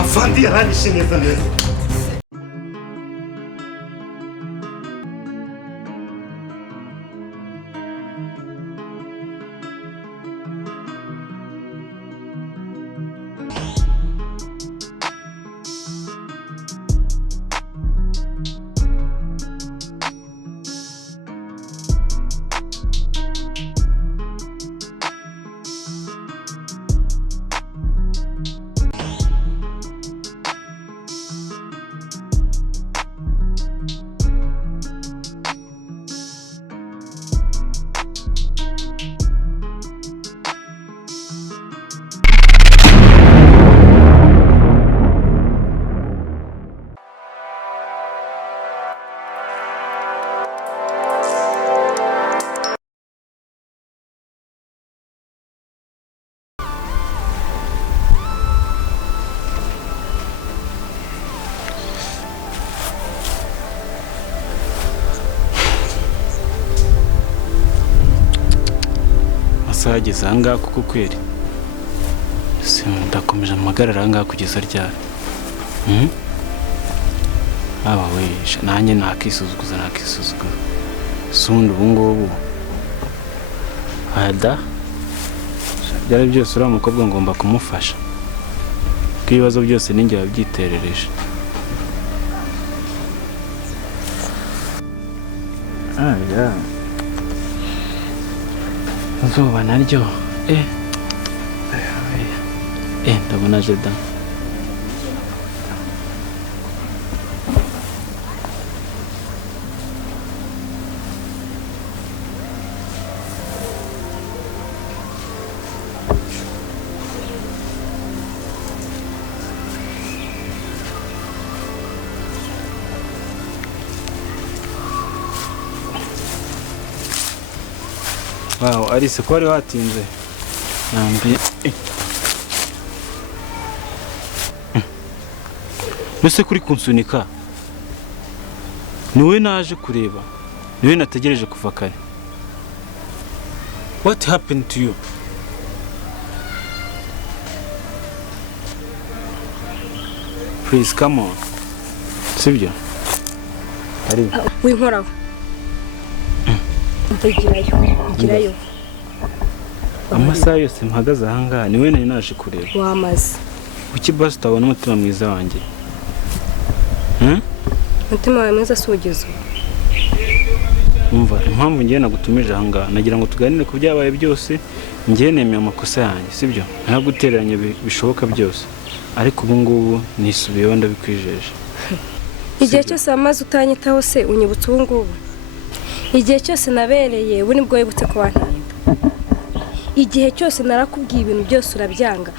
Afandi yarangije neza neza. Sageze ahangaha kuko kweri ndakomeje amagarara ahangaha kugeza ryari aba wesha nanjye nakisuzuguza sundi ubu ngubu ada byari byose uriya mukobwa ngomba kumufasha kuko ibibazo byose ninjye wabyiterereje ya Zuba naryo ndabona jeda Wow, Alice ko wari watinze nambi Nuse kuri kunsunika niwe naje kureba niwe nategereje kuva kare What happened to you? Please come on Sibyo Ari Winkoraho Igirayo Amasaha yose mpagaze ahangaha niwe nari naje kureba Wamaze Kuki basi utabona umutima mwiza wanjye Umutima wawe mwiza sugeze Umva impamvu ngiye nagutumije ahangaha nagira ngo tuganire ku byabaye byose ngiye nemeye amakosa yanjye sibyo nta gutereranya bishoboka byose ariko ubu ngubu nisubiyeho ndabikwijeje Igihe cyose amaze utanyitaho se unyibutse ubu ngubu Igihe cyose nabereye ubu nibwo wibutse ko wantinda Igihe cyose narakubwiye ibintu byose urabyanga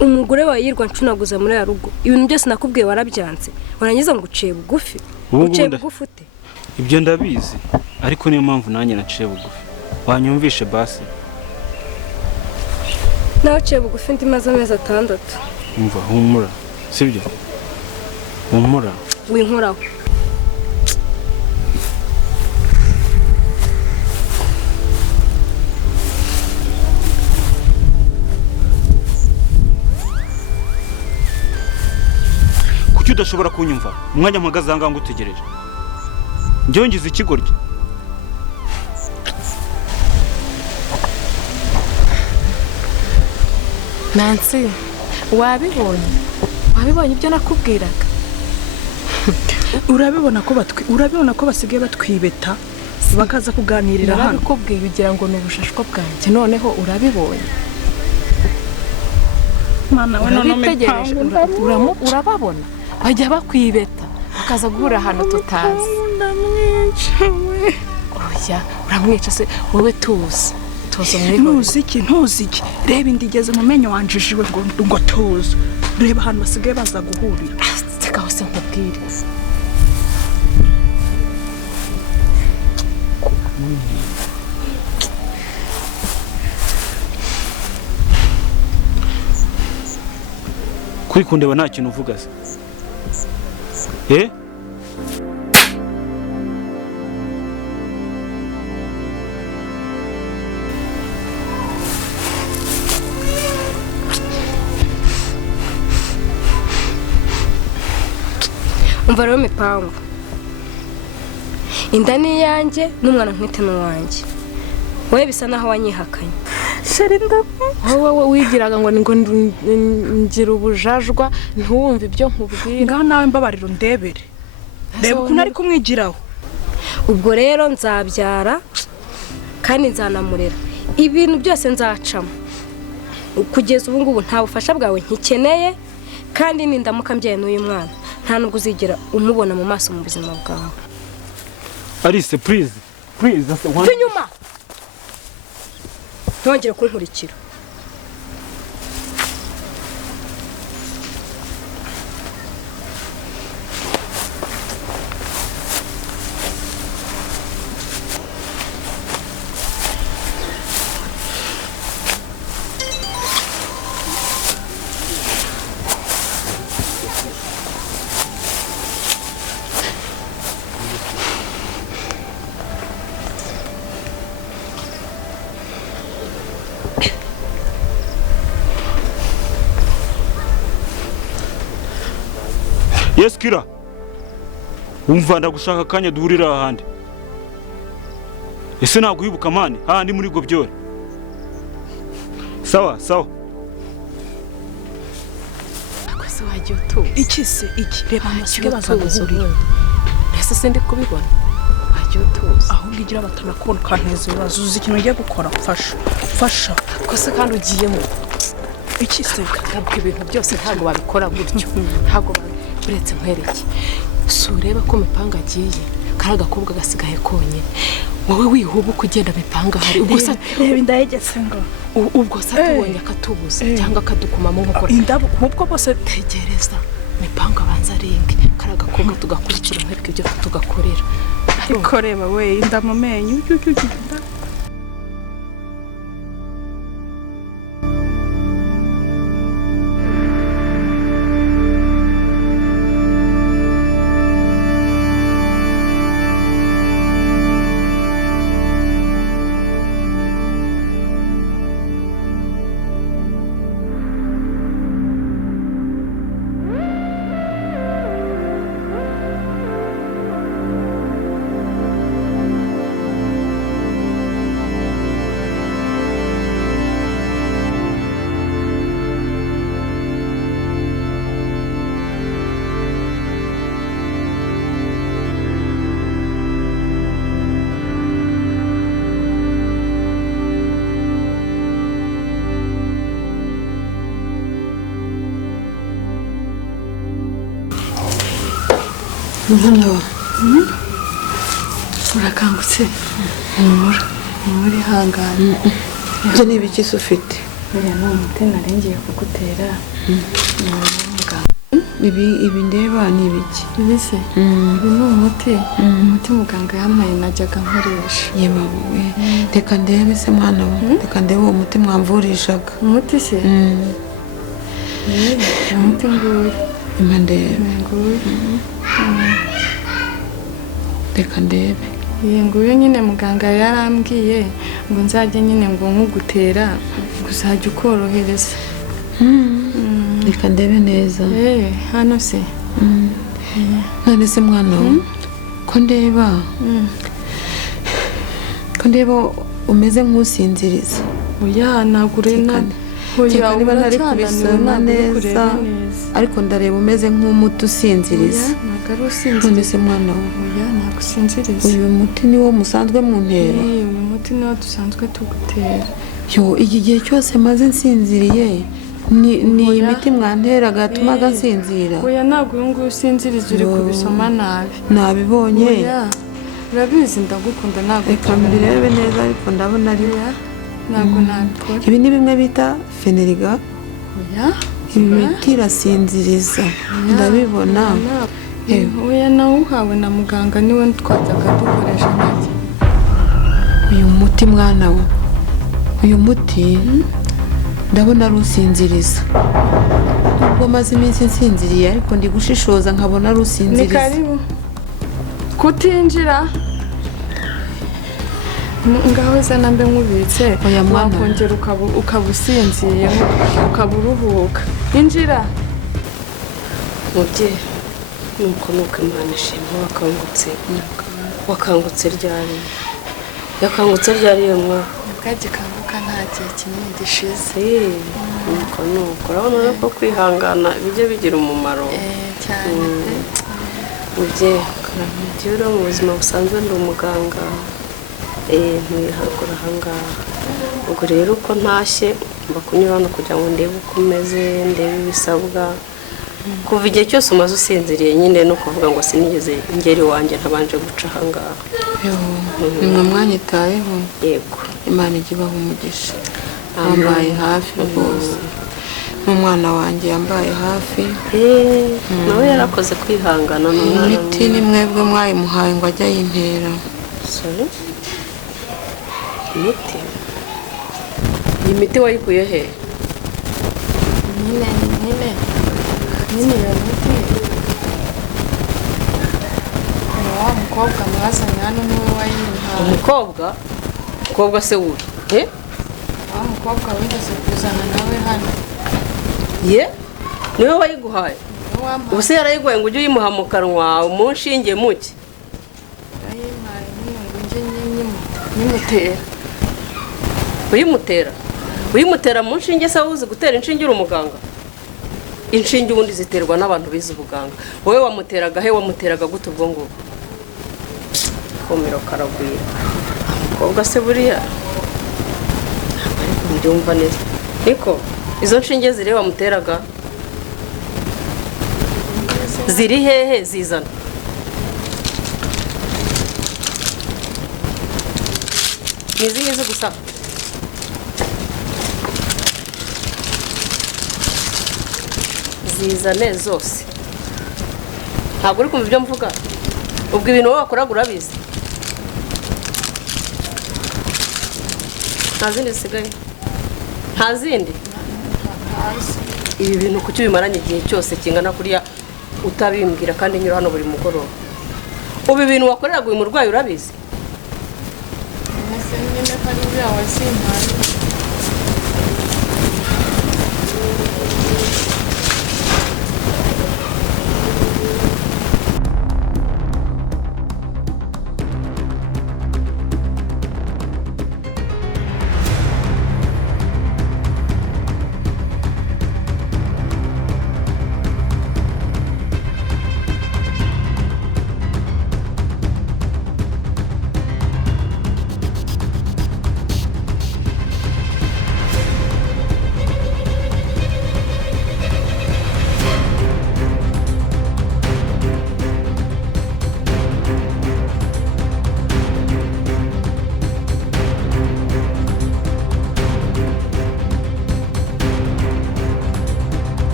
Umugore wawe yirwa ncunaguza muri ya rugo ibintu byose nakubwiye warabyanze warangiza ngo uciye bugufi uciye bugufi ute Ibyo ndabizi ariko niyo mpamvu nanjye naciye bugufi wanyumvishe basi Nawe uciye bugufi ndi maze amezi 6 Umva humura sibyo humura Winkoraho Kuki udashobora kunyumva umwanya mpagaze ahangaha ngo utegereje Njyewe ngize ikigoryi Nancy wabibonye ibyo nakubwiraga urabibona ko basigaye batwibeta bakaza kuganirira hano kubwiye ugira ngo ni ubushashwa bwanjye noneho urabibonye Mana we none Mipangu urababona bajya bakwibeta bakaza guhura hano tutazi ndamwicawe oya uramwica se wowe tuzi ntuziki reba indigeze mu menyo wanjishiwe ngo tuzi reba hano basigaye baza guhurira teka hose nkubwire kwikundeba nta kintu uvuga se umva rero Mipangu, inda ni iyanjye n'umwana ntwite n'uwanjye. Wowe bisa naho wanyihakanye. sheri wowe wigiraga ngo ngira ubujajwa ntuwumve ibyo nkubwira. ngaho nawe mbabarira ndebere. Reba ukuntu ari kumwigiraho. Ubwo rero nzabyara kandi nzanamurera. Ibintu byose nzacamo. Kugeza ubu ngubu nta bufasha bwawe nkikeneye, kandi nindamuka mbyaye n'uyu mwana nta nubwo uzigera umubona mu maso mu buzima bwawe. Alice, please Nyuma ntongere kunkurikira. Yes, Kira. Umva ndagushaka kanya duhurira ahandi. Ese naguhibuka mani handi muri go byore. Sawa. Akose wagiye utuza. Iki se iki? Reba amasige bazaguhurira. Ese sindi kubibona. Wagiye utuza. Aho ngigira batanakubona kanteza ibibazo uzi ikintu ugiye gukora. Fasha. Akose kandi ugiyemo. Iki se? Ntabwo ibintu byose ntabwo babikora gutyo. Ntabwo uretse nkwereke. Si ureba ko Mipangu agiye, kari agakobwa gasigaye konye. Wowe wihuba kugenda Mipangu hari. Ubwo se reba indayegetse ngo. Ubwo se tubonye akatubuza cyangwa akadukumamo nk'uko. Indabo nk'ubwo bose tegereza. Mipangu abanza aringe. Kari agakobwa tugakurikira nkwereke ibyo tugakorera. Ariko reba we indamumenye. Hano urakangutse muri hangana ibyo ni ibiki ufite oya no umuti narengeye kugutera ibi ndeba ni ibiki bise ibi ni umuti muganga yampaye najyaga nkoresha yeba we reka ndebe se mwana we reka ndebe uwo muti mwamvurishaga umuti se umuti nguyu ndebe reka ndebe nguyu nyine muganga yarambwiye ngo nzajye nyine ngo nkugutera uzajya ukorohereza reka ndebe neza hano se none se mwana we ko ndeba umeze nk'usinziriza oya nagurena oya niba ntari kubisoma neza ariko ndareba umeze nk'umuti usinziriza none se mwana we oya nagusinziriza uyu muti niwo musanzwe mu ntera uyu muti niwo dusanzwe tugutera yo iki gihe cyose maze nsinziriye ni imiti mwantera gatuma gasinzira oya ntabwo uyu nguyu usinziriza uri kubisoma nabi nabibonye urabizi ndagukunda ntabwo reka mbirebe neza ariko ndabona ari ntabwo nabikora ibi ni bimwe bita feneriga oya ibi miti irasinziriza ndabibona oya nawe uhawe na muganga niwe twajyaga dukoresha nake uyu muti mwana we uyu muti ndabona ari usinziriza nubwo maze iminsi nsinziriye ariko ndi gushishoza nkabona ni rusinziriza. karibu kutinjira ngaho zana mbe nkubitse Oya mwana. wakongera ukabusinziye ukaburuhuka injira mubyeyi nuko Imana ishimwe wakangutse ryari yakangutse ryari iyo mwa bwagikanguka nta gihe kinini gishize nuko urabona ko kwihangana bijye bigira umumaro cyane mubyeyi uri mu buzima busanzwe ndi umuganga ntuyihagura ahangaha ubwo rero uko ntashye mba kunyura hano kugira ngo ndebe uko umeze ndebe ibisabwa kuva igihe cyose umaze usinziriye nyine no kuvuga ngo sinigeze ngeri wanjye ntabanje guca ahangaha nimwe mwanyitayeho. yego Imana ijye ibaha umugisha. Yambaye hafi rwose n'umwana wanjye yambaye hafi. nawe yarakoze kwihangana imiti ni mwebwe mwayimuhaye ngo ajye ayintera. imiti iyi miti wayikuye he nyine iyo miti wa mukobwa mwazanye hano niwe wayihaye. umukobwa se wuri wa mukobwa wigeze kuzana nawe hano niwe wayiguhaye ubu se yarayiguhaye ngo ujye uyimuha mu kanwa mu nshinge muke yayimpaye nyine ngo njye nyimutera uyimutera mu nshinge se uzi gutera inshinge uri umuganga inshinge ubundi ziterwa n'abantu bize ubuganga wowe wamuteraga he wamuteraga gute ubwo ngubwo komero karagwira umukobwa se buriya ariko mbyumva neza niko izo nshinge ziri wamuteraga ziri hehe zizana ni izihe zo gusa zizane zose ntabwo uri kumva ibyo mvuga ubwo ibintu wowe wakoraga urabizi nta zindi zisigaye nta zindi ibi bintu kuki bimaranye igihe cyose kingana kuriya utabimbwira kandi nyura hano buri mugoroba ubu ibintu wakoreraga uyu murwayi urabizi nyine ko ari buriya wazimpaye.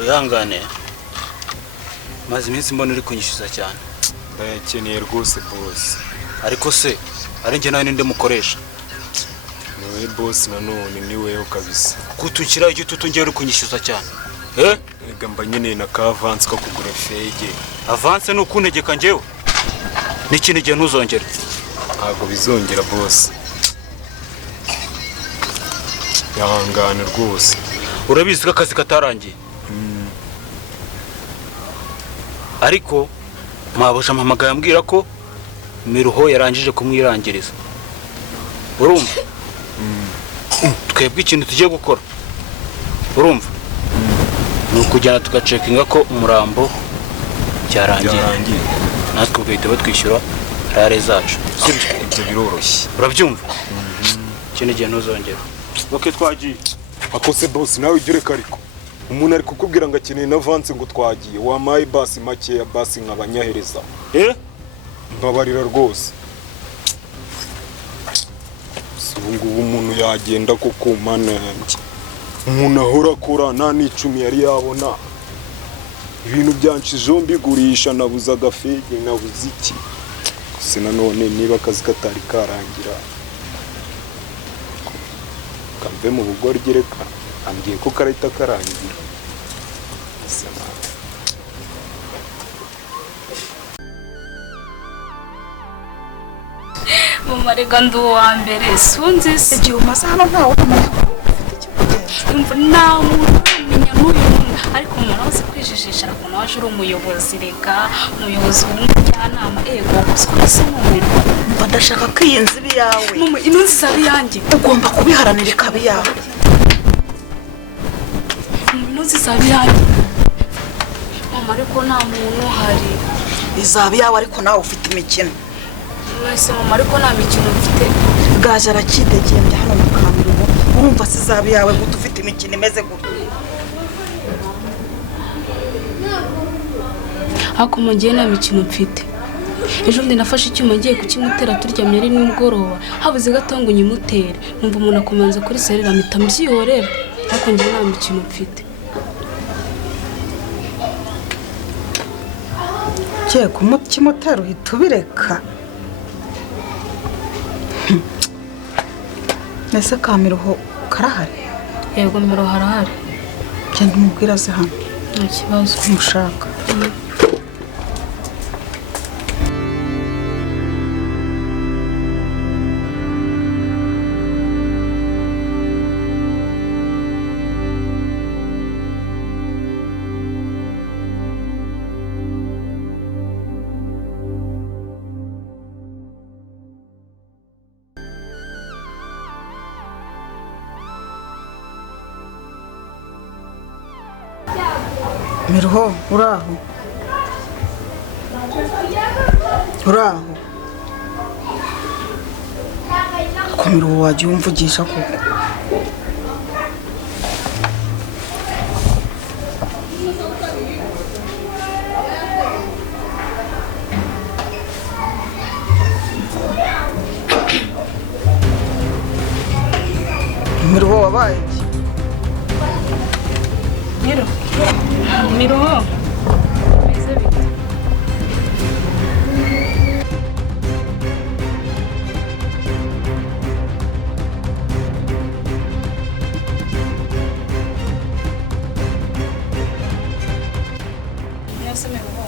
Uyangane. Maze iminsi mbona uri kunyishyuza cyane. Ndayakeneye rwose boss. Ariko se ari njye nawe ninde mukoresha? Niwe boss nanone niweho kabisa. Kutukira igitutu ngiye uri kunyishyuza cyane. Ega mba nyine na ka avance ko kugura fege. Avance ni ukuntegeka njyewe. N'ikindi gihe ntuzongere. Ntabwo bizongera boss. Yahangane rwose. Urabizi ko akazi katarangiye. Ariko mabosha mpamagaye ambwira ko Miruho yarangije kumwirangiriza. Urumva? Twebwe ikintu tugiye gukora. Urumva? Ni ukujyana tugacekinga ko umurambo byarangiye. Natwe ugahita batwishyura rare zacu. Sibyo? Ibyo biroroshye. Urabyumva? Ikindi gihe ntuzongera. Okay twagiye. Akose boss nawe ugire kariko. Umuntu ari kukubwira ngo akeneye na avance ngo twagiye. Wamaye basi make ya basi nkabanyahereza. Mbabarira rwose. Ubungubu umuntu yagenda koko mana yanjye. Umuntu ahora akora nta n'icumi yari yabona. Ibintu byanshijeho mbigurisha nabuze agafege nabuze iki. Gusa nanone niba akazi katari karangira. Kamve mu bugoryi reka ambwiye ko karahita karangira. Mama rega ndi uwa mbere sunzi se. Igihe umaze hano ntawe umenya ko ufite icyo kugenza. Nta muntu umenya n'uyu muntu ariko umuntu wese kwijijisha ukuntu waje uri umuyobozi rega umuyobozi w'umujyanama ego gusa se n'umuriro. Mba ndashaka ko iyi nzu iba iyawe. Mama ino nzu izaba iyanjye. Ugomba kubiharanira ikaba iyawe. Ino nzu izaba iyanjye. Mama ariko nta muntu uhari. Izaba iyawe ariko nawe ufite imikino. Mwese mama ariko nta mikino mfite. Gaje arakidegembye hano mu Miruho. Urumva se izaba iyawe gute ufite imikino imeze gutya? Ako ngiye nta mikino mfite. Ejo ndi nafashe icyuma ngiye kukimutera turyamye ari nimugoroba habuze gato ngo nyimutere numva umuntu akomanza kuri serera mpita mbyihorera ariko ngiye nta mikino mfite. Kiye kumutera uhita ubireka. Nese ka Miruho karahari? Yego Miruho harahari. Genda umubwira aze hano. Nta kibazo. Umushaka. Miruho, uraho? Uraho? Ko Miruho wagiye umvugisha koko? Miruho wabaye iki? Miruho. Beze bite? Nese Miruho.